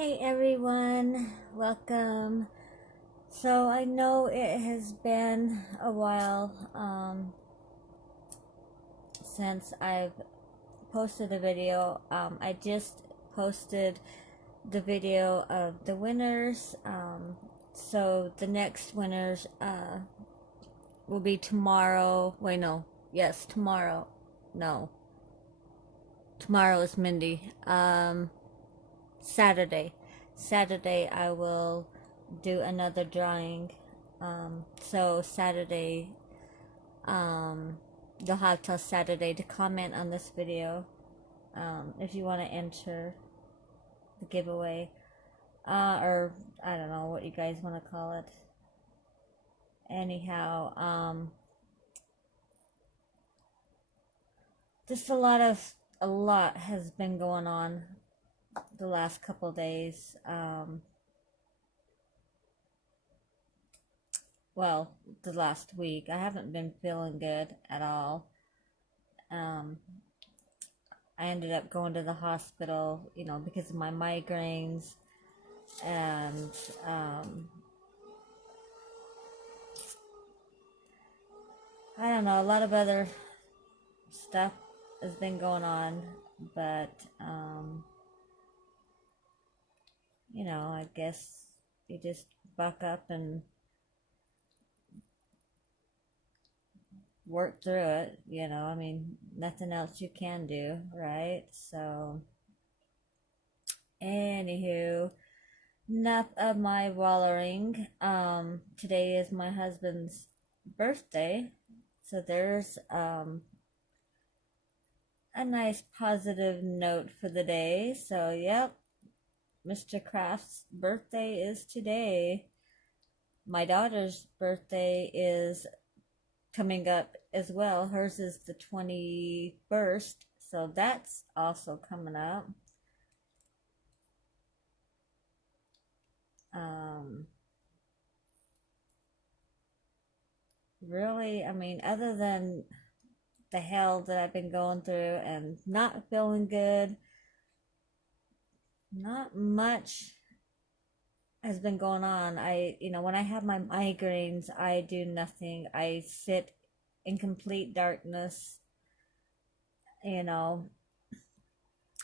Hey everyone, welcome. So I know it has been a while since I've posted a video. I just posted the video of the winners. So the next winners will be tomorrow. Wait, no. Yes, tomorrow. No. Tomorrow is Mindy. Saturday. Saturday I will do another drawing. So Saturday, you'll have till Saturday to comment on this video if you want to enter the giveaway. Or I don't know what you guys want to call it. Anyhow, just a lot has been going on the last couple days. Well, the last week. I haven't been feeling good at all. I ended up going to the hospital, because of my migraines, and I don't know, a lot of other stuff has been going on, but I guess you just buck up and work through it, I mean, nothing else you can do, right? So, anywho, enough of my wallowing. Today is my husband's birthday, so there's a nice positive note for the day. So, yep, Mr. Kraft's birthday is today. My daughter's birthday is coming up as well. Hers is the 21st, so that's also coming up. Really, I mean, other than the hell that I've been going through and not feeling good, not much has been going on. When I have my migraines, I do nothing. I sit in complete darkness,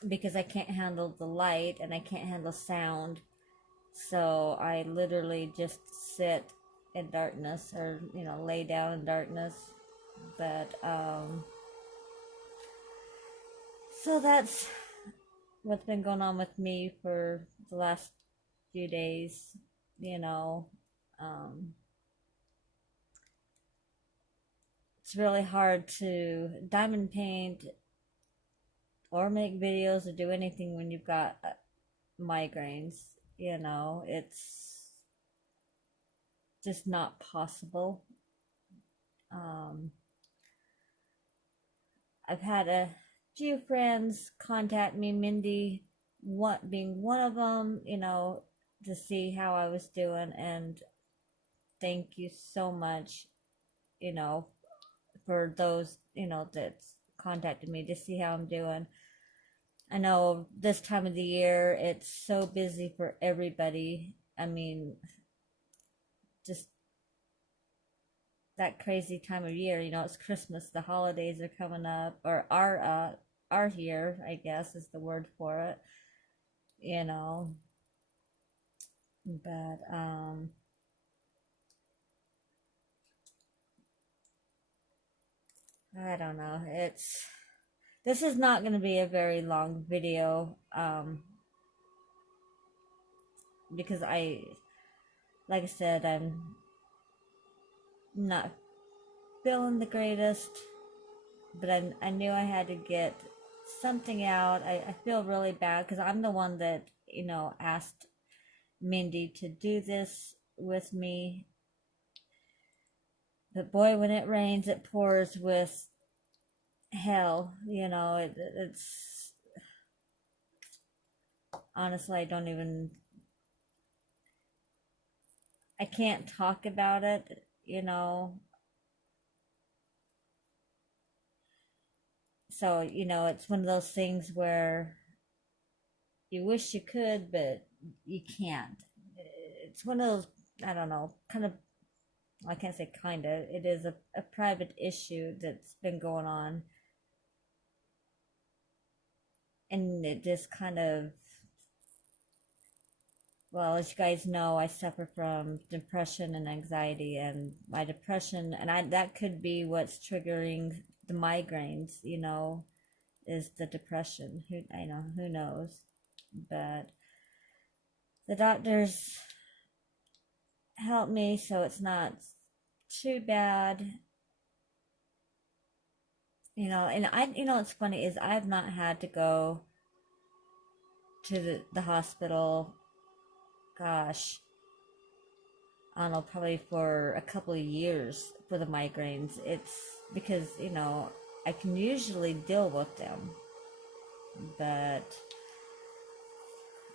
because I can't handle the light and I can't handle sound. So I literally just sit in darkness, or, lay down in darkness. But, so that's what's been going on with me for the last few days, it's really hard to diamond paint or make videos or do anything when you've got migraines. It's just not possible. I've had a few friends contact me, Mindy being one of them, to see how I was doing, and thank you so much, for those, that's contacted me to see how I'm doing. I know this time of the year it's so busy for everybody. I mean, just that crazy time of year, it's Christmas, the holidays are coming up, or are here, I guess is the word for it, but I don't know. This is not going to be a very long video, because like I said, I'm not feeling the greatest, but I knew I had to get something out. I feel really bad because I'm the one that, asked Mindy to do this with me. But boy, when it rains, it pours with hell. It's honestly, I can't talk about it, So, it's one of those things where you wish you could, but you can't. It's one of those, I don't know, kind of, I can't say kind of, it is a private issue that's been going on. And it just kind of, well, as you guys know, I suffer from depression and anxiety, and my depression, and that could be what's triggering the migraines, is the depression. Who knows? But the doctors help me so it's not too bad. And what's funny is I've not had to go to the hospital, gosh, I don't know, probably for a couple of years for the migraines. It's because, I can usually deal with them, but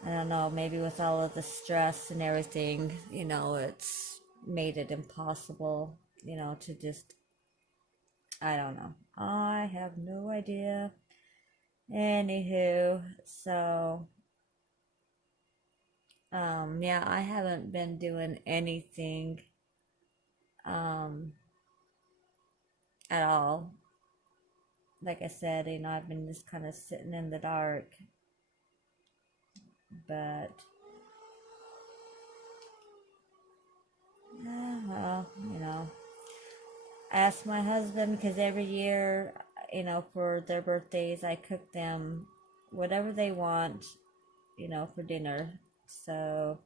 I don't know, maybe with all of the stress and everything, it's made it impossible, to just, I don't know. I have no idea. Anywho, so, yeah, I haven't been doing anything, um, at all. Like I said, I've been just kind of sitting in the dark, but, well, I asked my husband because every year, for their birthdays, I cook them whatever they want, for dinner. So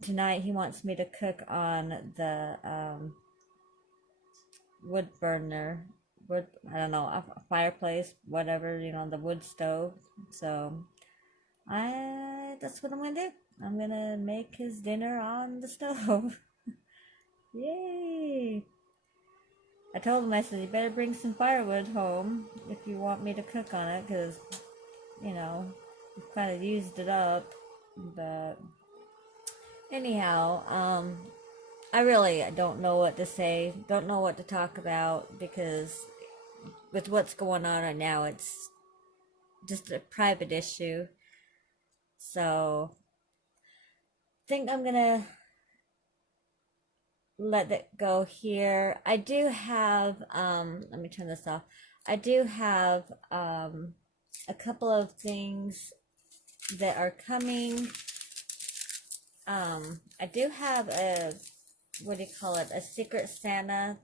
tonight he wants me to cook on the wood burner, wood, I don't know, a fireplace, whatever, the wood stove. So that's what I'm gonna do. I'm gonna make his dinner on the stove. Yay! I told him, I said, you better bring some firewood home if you want me to cook on it, because, we've kind of used it up. But anyhow, I don't know what to say, don't know what to talk about, because with what's going on right now, it's just a private issue. So I think I'm gonna let it go here. I do have, let me turn this off. I do have a couple of things that are coming. I do have what do you call it? A Secret Santa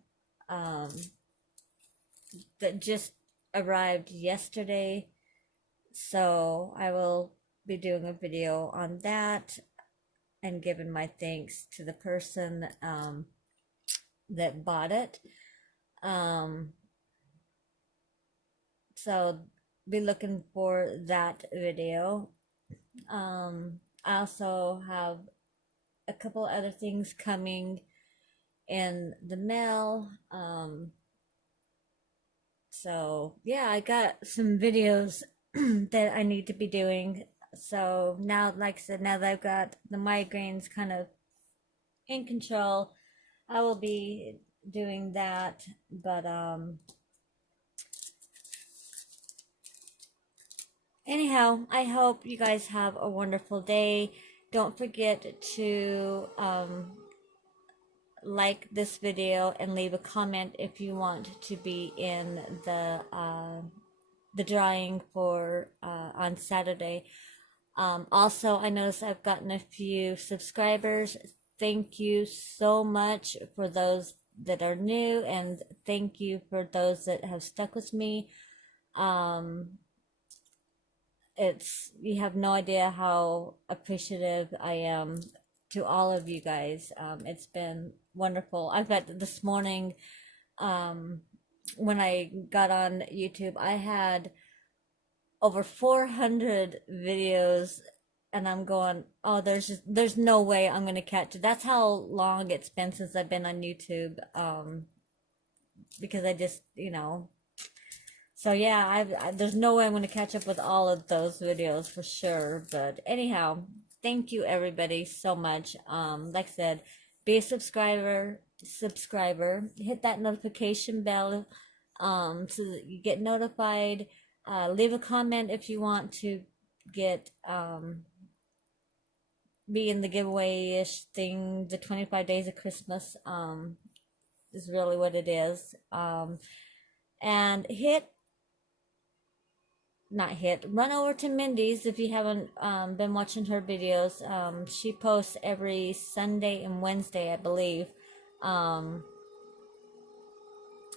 that just arrived yesterday. So I will be doing a video on that and giving my thanks to the person that bought it. So be looking for that video. I also have a couple other things coming in the mail. So yeah, I got some videos that I need to be doing. So now, like I said, now that I've got the migraines kind of in control, I will be doing that. But anyhow, I hope you guys have a wonderful day. Don't forget to like this video and leave a comment if you want to be in the drawing for on Saturday. Also, I noticed I've gotten a few subscribers. Thank you so much for those that are new, and thank you for those that have stuck with me. You have no idea how appreciative I am to all of you guys. It's been wonderful. I've got this morning, when I got on YouTube, I had over 400 videos, and I'm going, oh, there's no way I'm gonna catch it. That's how long it's been since I've been on YouTube. Because I just, so yeah, there's no way I'm gonna catch up with all of those videos for sure. But anyhow, thank you everybody so much. Like I said, be a subscriber, hit that notification bell, so that you get notified Leave a comment if you want to get be in the giveaway-ish thing. The 25 days of Christmas is really what it is. And run over to Mindy's if you haven't been watching her videos. She posts every Sunday and Wednesday, I believe.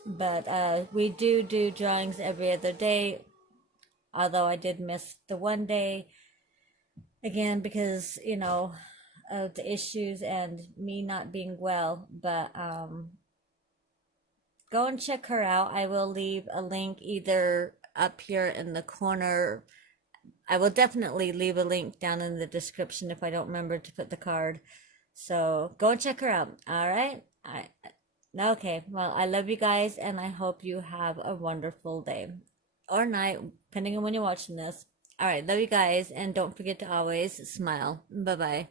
But we do drawings every other day, although I did miss the one day again because, you know, of the issues and me not being well. But go and check her out. I will leave a link either up here in the corner. I will definitely leave a link down in the description if I don't remember to put the card. So go and check her out. All right. Okay. Well, I love you guys, and I hope you have a wonderful day or night, depending on when you're watching this. All right. Love you guys, and don't forget to always smile. Bye bye.